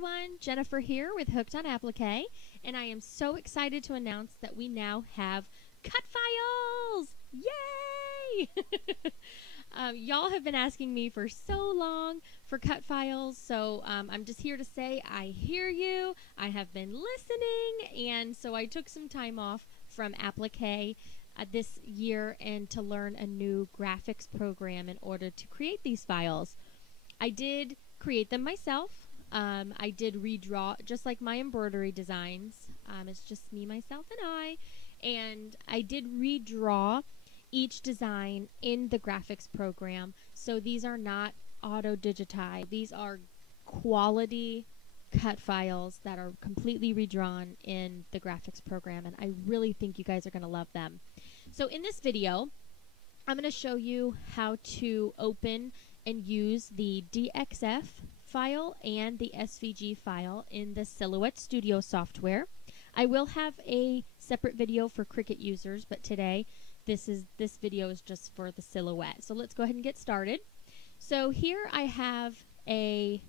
everyone, Jennifer here with Hooked on Applique, and I am so excited to announce that we now have cut files! Yay! Y'all have been asking me for so long for cut files, so I'm just here to say I hear you, I have been listening, and so I took some time off from Applique this year and to learn a new graphics program in order to create these files. I did create them myself. I did redraw, just like my embroidery designs. It's just me, myself, and I did redraw each design in the graphics program. So these are not auto-digitized. These are quality cut files that are completely redrawn in the graphics program, and I really think you guys are going to love them. So in this video, I'm going to show you how to open and use the DXF file and the SVG file in the Silhouette Studio software. I will have a separate video for Cricut users, but today this video is just for the Silhouette. So let's go ahead and get started. So here I have a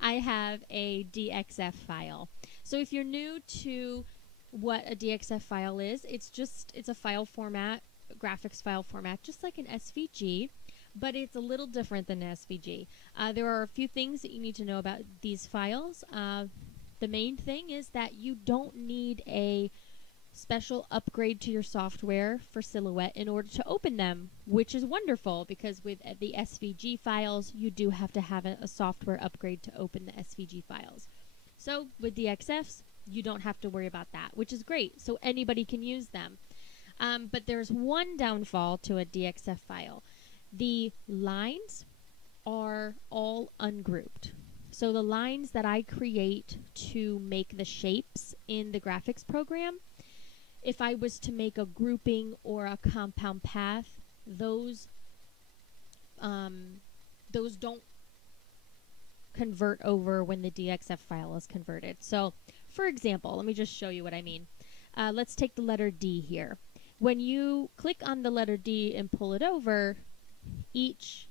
I have a DXF file. So if you're new to what a DXF file is, it's a file format, graphics file format, just like an SVG, but it's a little different than SVG. There are a few things that you need to know about these files. The main thing is that you don't need a special upgrade to your software for Silhouette in order to open them, which is wonderful because with the SVG files, you do have to have a software upgrade to open the SVG files. So with DXFs, you don't have to worry about that, which is great. So anybody can use them. But there's one downfall to a DXF file. The lines are all ungrouped. So the lines that I create to make the shapes in the graphics program, if I was to make a grouping or a compound path, those don't convert over when the DXF file is converted. So for example, let me just show you what I mean. Let's take the letter D here. When you click on the letter D and pull it over, each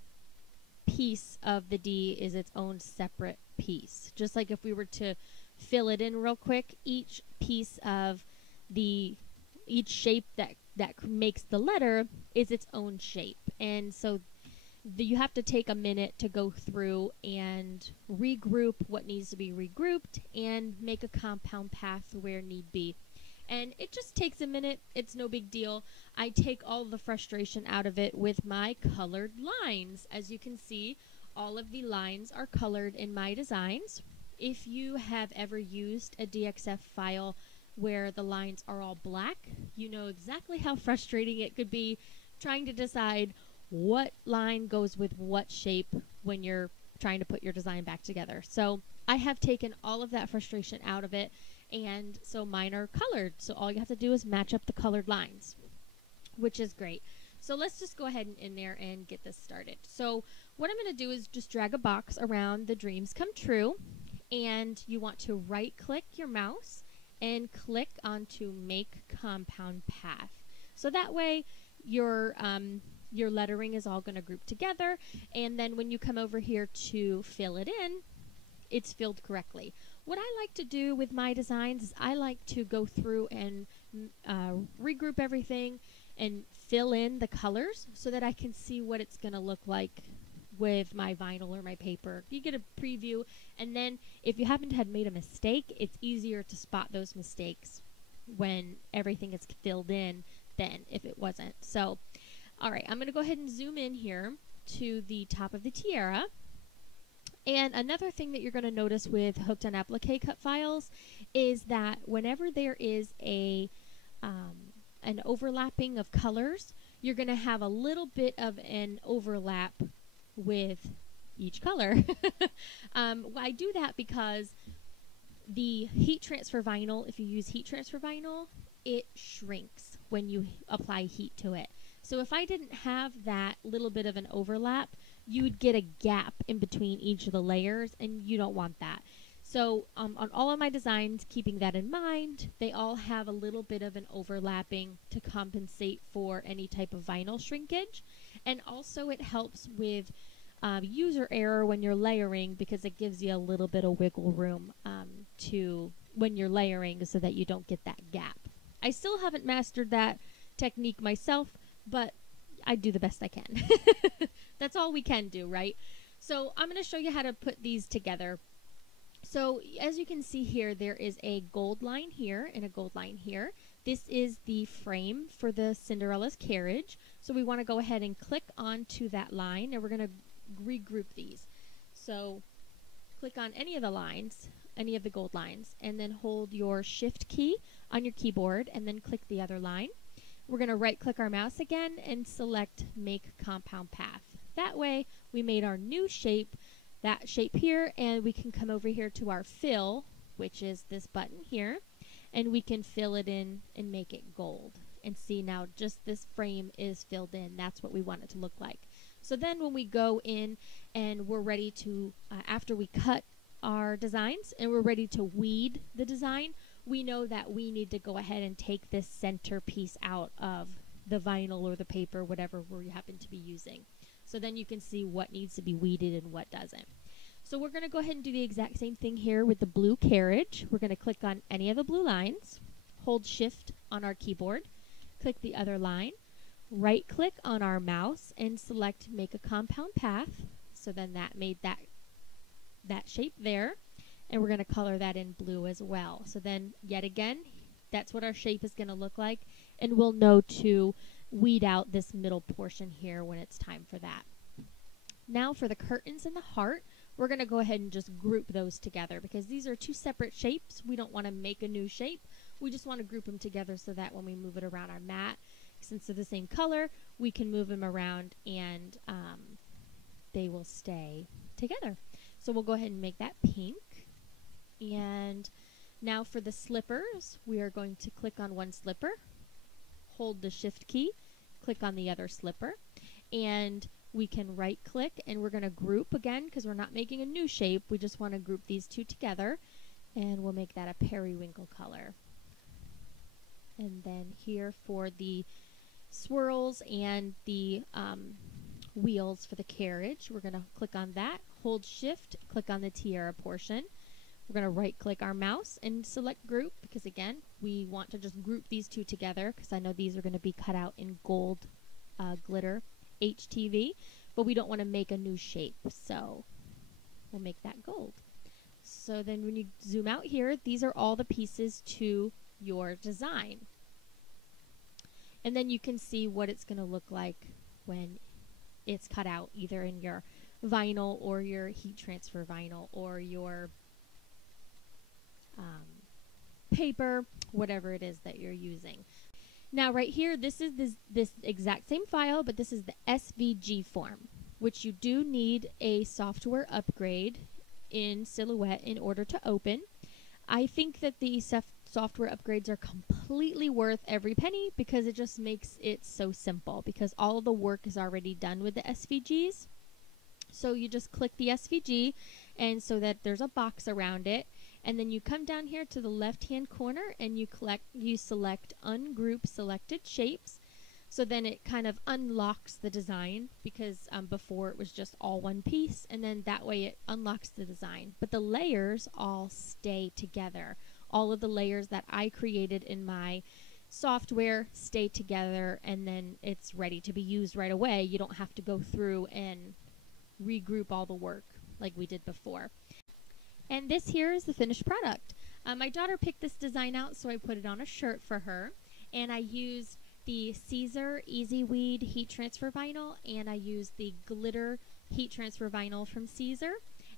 piece of the D is its own separate piece. Just like if we were to fill it in real quick, each piece of each shape that makes the letter is its own shape. And so you have to take a minute to go through and regroup what needs to be regrouped and make a compound path where need be. And it just takes a minute. It's no big deal. I take all the frustration out of it with my colored lines. As you can see, all of the lines are colored in my designs. If you have ever used a DXF file where the lines are all black, you know exactly how frustrating it could be trying to decide what line goes with what shape when you're trying to put your design back together. So I have taken all of that frustration out of it, and so mine are colored. So all you have to do is match up the colored lines, which is great. So let's just go ahead and in there and get this started. So what I'm going to do is just drag a box around the Dreams Come True, and you want to right click your mouse and click onto Make Compound Path. So that way your lettering is all going to group together, and then when you come over here to fill it in, it's filled correctly. What I like to do with my designs is I like to go through and regroup everything and fill in the colors so that I can see what it's going to look like with my vinyl or my paper. You get a preview, and then if you happen to have made a mistake, it's easier to spot those mistakes when everything is filled in than if it wasn't. So, all right, I'm going to go ahead and zoom in here to the top of the tiara. And another thing that you're going to notice with Hooked on Applique cut files is that whenever there is an overlapping of colors, you're going to have a little bit of an overlap with each color. I do that because the heat transfer vinyl, if you use heat transfer vinyl, it shrinks when you apply heat to it. So if I didn't have that little bit of an overlap, you would get a gap in between each of the layers, and you don't want that. So on all of my designs, keeping that in mind, they all have a little bit of an overlapping to compensate for any type of vinyl shrinkage. And also it helps with user error when you're layering, because it gives you a little bit of wiggle room to when you're layering so that you don't get that gap. I still haven't mastered that technique myself, but I do the best I can. That's all we can do, right? So I'm going to show you how to put these together. So as you can see here, there is a gold line here and a gold line here. This is the frame for the Cinderella's carriage. So we want to go ahead and click onto that line, and we're going to regroup these. So click on any of the lines, any of the gold lines, and then hold your shift key on your keyboard and then click the other line. We're going to right click our mouse again and select make compound path. That way we made our new shape, that shape here, and we can come over here to our fill, which is this button here, and we can fill it in and make it gold. And see, now just this frame is filled in. That's what we want it to look like. So then when we go in and we're ready to, after we cut our designs and we're ready to weed the design, we know that we need to go ahead and take this center piece out of the vinyl or the paper, whatever we happen to be using. So then you can see what needs to be weeded and what doesn't. So we're going to go ahead and do the exact same thing here with the blue carriage. We're going to click on any of the blue lines, hold shift on our keyboard, click the other line, right click on our mouse and select make a compound path. So then that made that shape there, and we're going to color that in blue as well. So then yet again, that's what our shape is going to look like, and we'll know to weed out this middle portion here when it's time for that. Now for the curtains and the heart, we're going to go ahead and just group those together because these are two separate shapes. We don't want to make a new shape. We just want to group them together so that when we move it around our mat, since they're the same color, we can move them around and they will stay together. So we'll go ahead and make that pink. And now for the slippers, we are going to click on one slipper, hold the shift key, click on the other slipper, and we can right click and we're going to group again because we're not making a new shape. We just want to group these two together, and we'll make that a periwinkle color. And then here for the swirls and the wheels for the carriage, we're going to click on that, hold shift, click on the tiara portion. We're going to right click our mouse and select group because again we want to just group these two together because I know these are going to be cut out in gold glitter HTV, but we don't want to make a new shape, so we'll make that gold. So then when you zoom out here, these are all the pieces to your design. And then you can see what it's going to look like when it's cut out, either in your vinyl or your heat transfer vinyl or your paper, whatever it is that you're using. Now right here, this is this exact same file, but this is the SVG form, which you do need a software upgrade in Silhouette in order to open. I think that the software upgrades are completely worth every penny because it just makes it so simple because all of the work is already done with the SVGs. So you just click the SVG, and so that there's a box around it, and then you come down here to the left hand corner and you select ungroup selected shapes. So then it kind of unlocks the design because before it was just all one piece, and then that way it unlocks the design. But the layers all stay together. All of the layers that I created in my software stay together, and then it's ready to be used right away. You don't have to go through and regroup all the work like we did before. And this here is the finished product. My daughter picked this design out, so I put it on a shirt for her, and I used the Caesar Easy Weed heat transfer vinyl, and I used the glitter heat transfer vinyl from Caesar,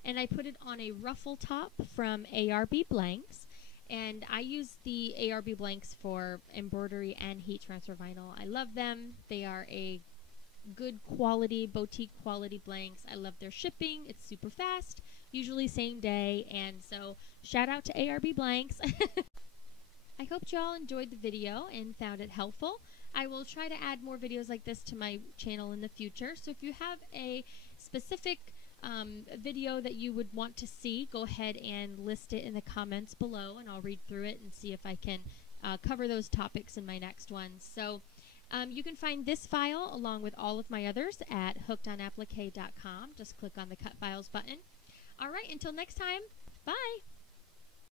and I put it on a ruffle top from ARB Blanks, and I use the ARB Blanks for embroidery and heat transfer vinyl. I love them. They are a good quality, boutique quality blanks. I love their shipping. It's super fast, usually same day, and so shout out to ARB Blanks. I hope you all enjoyed the video and found it helpful. I will try to add more videos like this to my channel in the future, so if you have a specific video that you would want to see, go ahead and list it in the comments below, and I'll read through it and see if I can cover those topics in my next one. So You can find this file along with all of my others at hookedonapplique.com. Just click on the Cut Files button. All right, until next time,